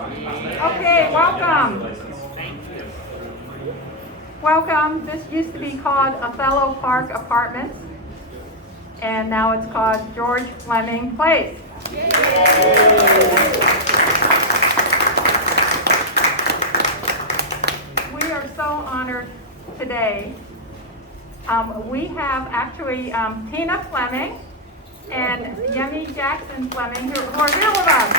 Okay, welcome. Welcome. This used to be called Othello Park Apartments, and now it's called George Fleming Place. We are so honored today. We have actually Tina Fleming and Yemi Jackson Fleming who are here with us.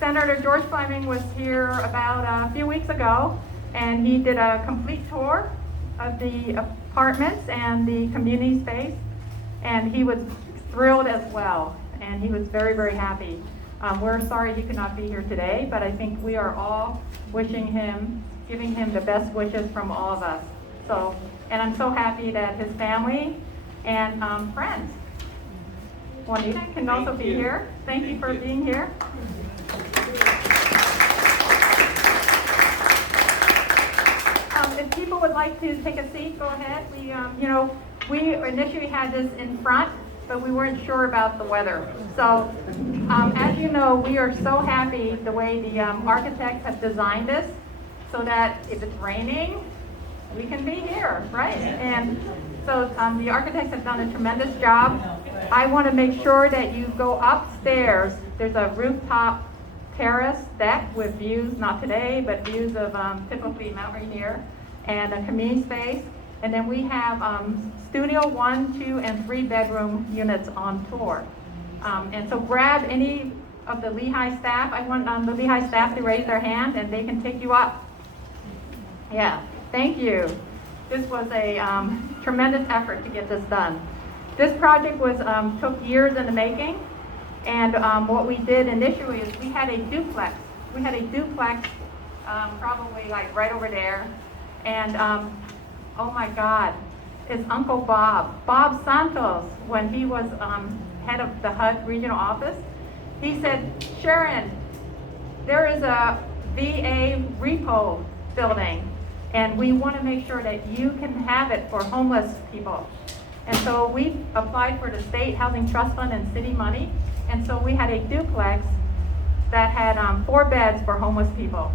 Senator George Fleming was here about a few weeks ago, and he did a complete tour of the apartments and the community space, and he was thrilled as well, and he was very, very happy. We're sorry he could not be here today, but I think we are all wishing him, giving him the best wishes from all of us. So, and I'm so happy that his family and friends, Juanita, can also be here. Thank you for being here. If people would like to take a seat, go ahead. We initially had this in front, but we weren't sure about the weather. So, as you know, we are so happy the way the architects have designed this, so that if it's raining, we can be here, right? And so the architects have done a tremendous job. I want to make sure that you go upstairs. There's a rooftop terrace deck with views, not today, but views of typically Mount Rainier, and a community space. And then we have studio 1, 2, and 3 bedroom units on tour. And so grab any of the Lehigh staff. I want the Lehigh staff to raise their hand and they can take you up. Yeah, thank you. This was a tremendous effort to get this done. This project was took years in the making. And what we did initially is we had a duplex. We had a duplex probably like right over there. And oh my God, it's Uncle Bob Santos, when he was head of the HUD regional office, he said, Sharon, there is a VA repo building, and we want to make sure that you can have it for homeless people. And so we applied for the State Housing Trust Fund and city money. And so we had a duplex that had 4 beds for homeless people.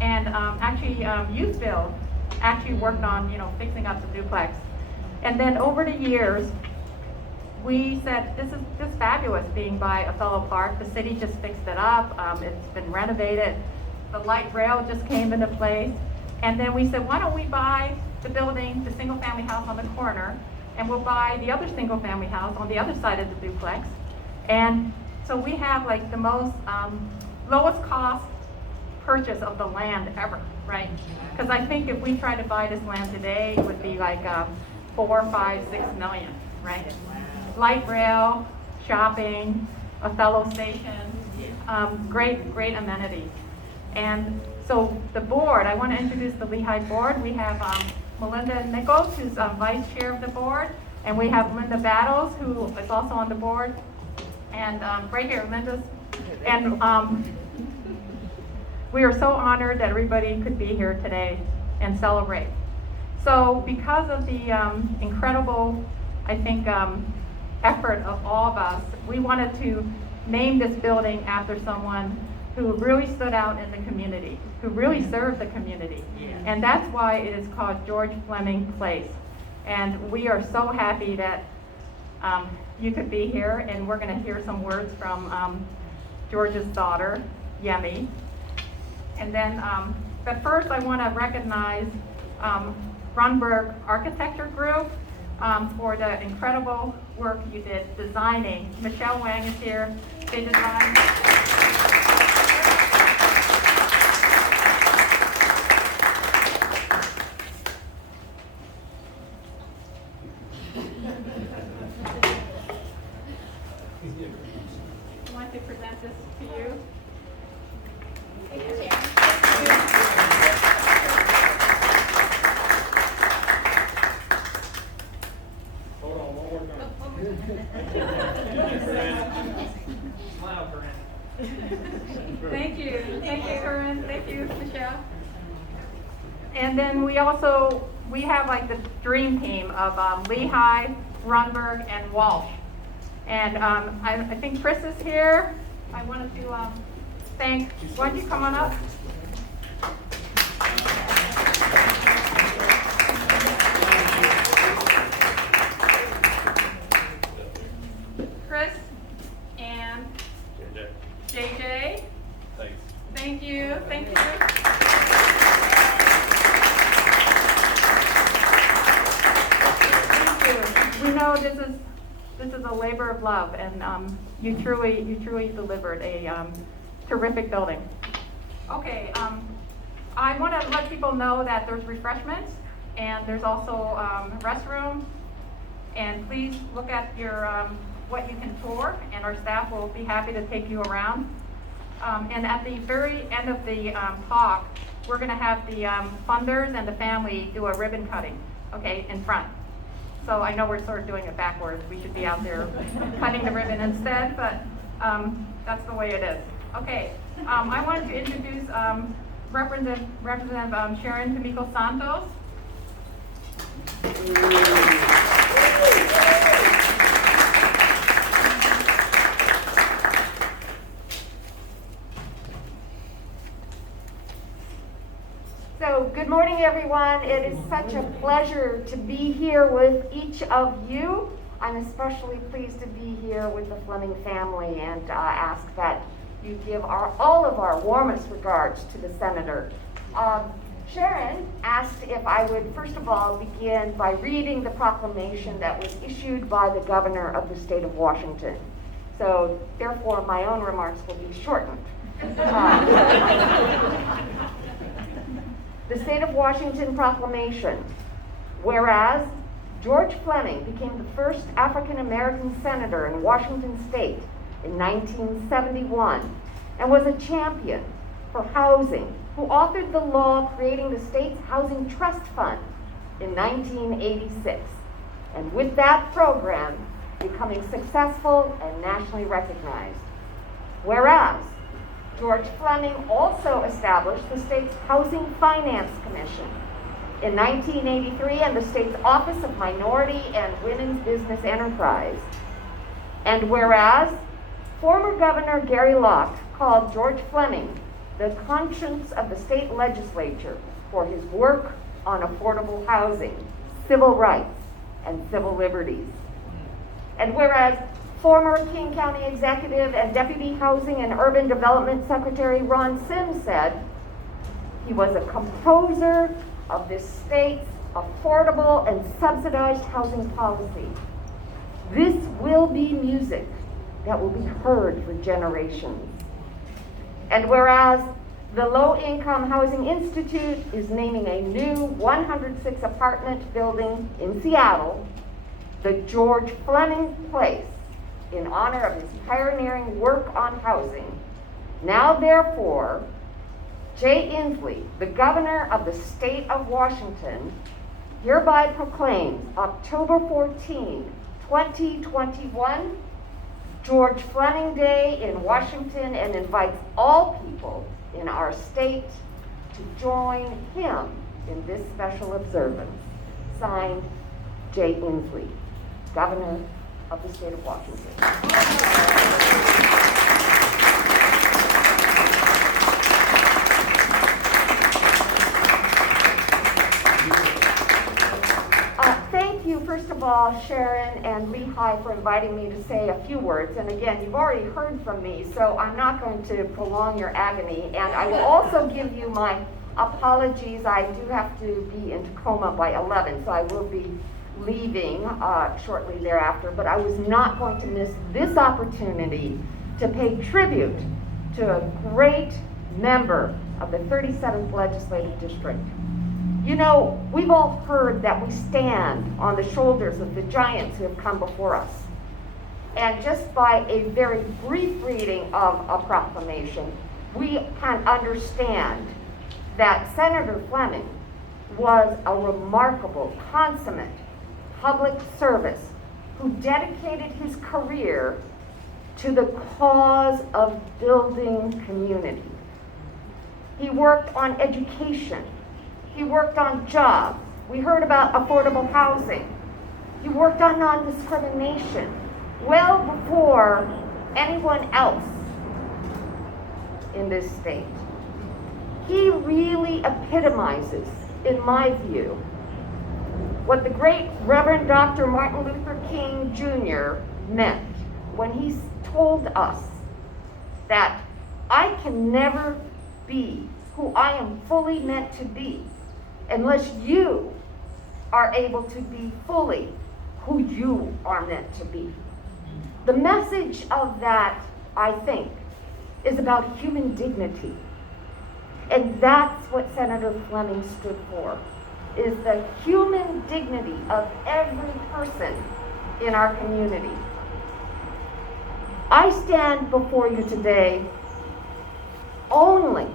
And actually, Youth Build actually worked on, fixing up the duplex. And then over the years, we said, this is just fabulous being by Othello Park. The city just fixed it up. It's been renovated. The light rail just came into place. And then we said, why don't we buy the building, the single family house on the corner, and we'll buy the other single family house on the other side of the duplex. And so we have like the most lowest cost purchase of the land ever, right? Because I think if we try to buy this land today, it would be like 4, 5, 6 million, right? Light rail, shopping, Othello station, great amenities. And so the board, I want to introduce the Lehigh board. We have Melinda Nichols, who's vice chair of the board, and we have Linda Battles, who is also on the board. And right here, Linda's, and we are so honored that everybody could be here today and celebrate. So because of the incredible, I think, effort of all of us, we wanted to name this building after someone who really stood out in the community, who really served the community. And that's why it is called George Fleming Place. And we are so happy that you could be here, and we're going to hear some words from George's daughter, Yemi. And then, but first I want to recognize Runberg Architecture Group for the incredible work you did designing. Michelle Wang is here. They designed. I want to present this to you. Hold on, one more time. Thank you. Thank you, Corinne. Thank you, Michelle. And then we have like the dream team of Lehigh, Runberg, and Walsh. And I think Chris is here. I wanted to thank, why don't you come on up? Chris and JJ. Thanks. Thank you. Thank you. Thank you. We know this is a labor of love, and you truly delivered a terrific building. Okay, I want to let people know that there's refreshments and there's also restroom. And please look at your what you can tour, and our staff will be happy to take you around. And at the very end of the talk, we're going to have the funders and the family do a ribbon cutting, okay, in front. So I know we're sort of doing it backwards. We should be out there cutting the ribbon instead, but that's the way it is. Okay, I wanted to introduce Representative Sharon Tomiko Santos. So, good morning, everyone. It is such a pleasure to be here with each of you. I'm especially pleased to be here with the Fleming family and ask that you give all of our warmest regards to the senator. Sharon asked if I would first of all begin by reading the proclamation that was issued by the governor of the state of Washington. So, therefore, my own remarks will be shortened. The State of Washington Proclamation. Whereas George Fleming became the first African-American senator in Washington state in 1971 and was a champion for housing, who authored the law creating the state's Housing Trust Fund in 1986, and with that program becoming successful and nationally recognized. Whereas George Fleming also established the state's Housing Finance Commission in 1983 and the state's Office of Minority and Women's Business Enterprise. And whereas former Governor Gary Locke called George Fleming the conscience of the state legislature for his work on affordable housing, civil rights, and civil liberties. And whereas former King County Executive and Deputy Housing and Urban Development Secretary Ron Sims said he was a composer of this state's affordable and subsidized housing policy. This will be music that will be heard for generations. And whereas the Low Income Housing Institute is naming a new 106 apartment building in Seattle the George Fleming Place in honor of his pioneering work on housing. Now, therefore, Jay Inslee, the governor of the state of Washington, hereby proclaims October 14, 2021, George Fleming Day in Washington, and invites all people in our state to join him in this special observance. Signed, Jay Inslee, Governor of the state of Washington. Thank you, first of all, Sharon and Lehigh, for inviting me to say a few words. And again, you've already heard from me, so I'm not going to prolong your agony. And I will also give you my apologies. I do have to be in Tacoma by 11, so I will be leaving shortly thereafter, but I was not going to miss this opportunity to pay tribute to a great member of the 37th Legislative District. You know, we've all heard that we stand on the shoulders of the giants who have come before us. And just by a very brief reading of a proclamation, we can understand that Senator Fleming was a remarkable, consummate public service who dedicated his career to the cause of building community. He worked on education. He worked on jobs. We heard about affordable housing. He worked on non-discrimination, well before anyone else in this state. He really epitomizes, in my view, what the great Reverend Dr. Martin Luther King Jr. meant when he told us that I can never be who I am fully meant to be unless you are able to be fully who you are meant to be. The message of that, I think, is about human dignity. And that's what Senator Fleming stood for, is the human dignity of every person in our community. I stand before you today only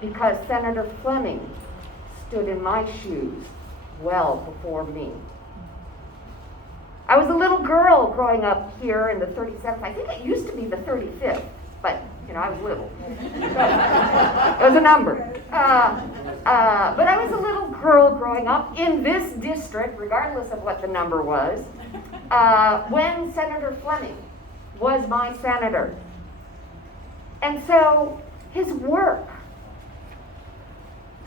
because Senator Fleming stood in my shoes well before me. I was a little girl growing up here in the 37th. I think it used to be the 35th, but I was little. It was a number. But I was a little girl growing up in this district, regardless of what the number was, when Senator Fleming was my senator. And so his work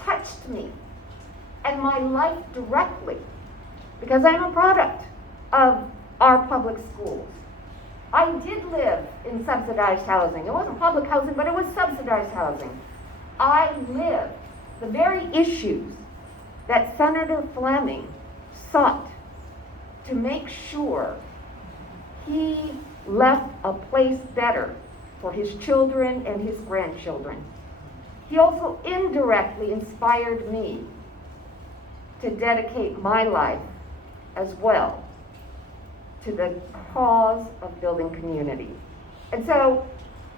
touched me and my life directly because I'm a product of our public schools. I did live in subsidized housing. It wasn't public housing, but it was subsidized housing. I lived the very issues that Senator Fleming sought to make sure he left a place better for his children and his grandchildren. He also indirectly inspired me to dedicate my life as well to the cause of building community. And so,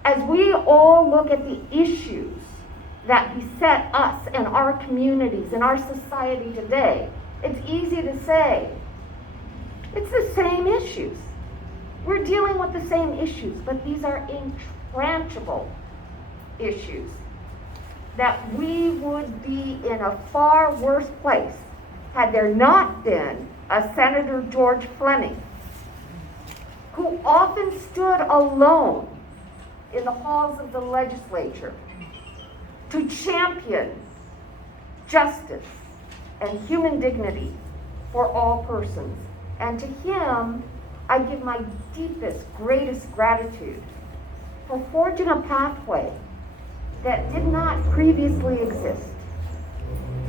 as we all look at the issues that beset us and our communities and our society today, it's easy to say, it's the same issues. We're dealing with the same issues, but these are intractable issues that we would be in a far worse place had there not been a Senator George Fleming, who often stood alone in the halls of the legislature to champion justice and human dignity for all persons. And to him, I give my deepest, greatest gratitude for forging a pathway that did not previously exist.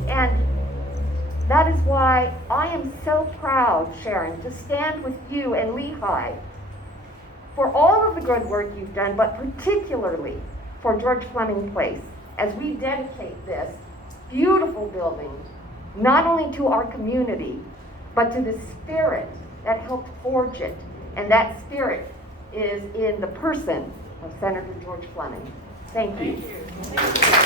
And that is why I am so proud, Sharon, to stand with you and Lehigh for all of the good work you've done, but particularly for George Fleming Place, as we dedicate this beautiful building, not only to our community, but to the spirit that helped forge it. And that spirit is in the person of Senator George Fleming. Thank you. Thank you.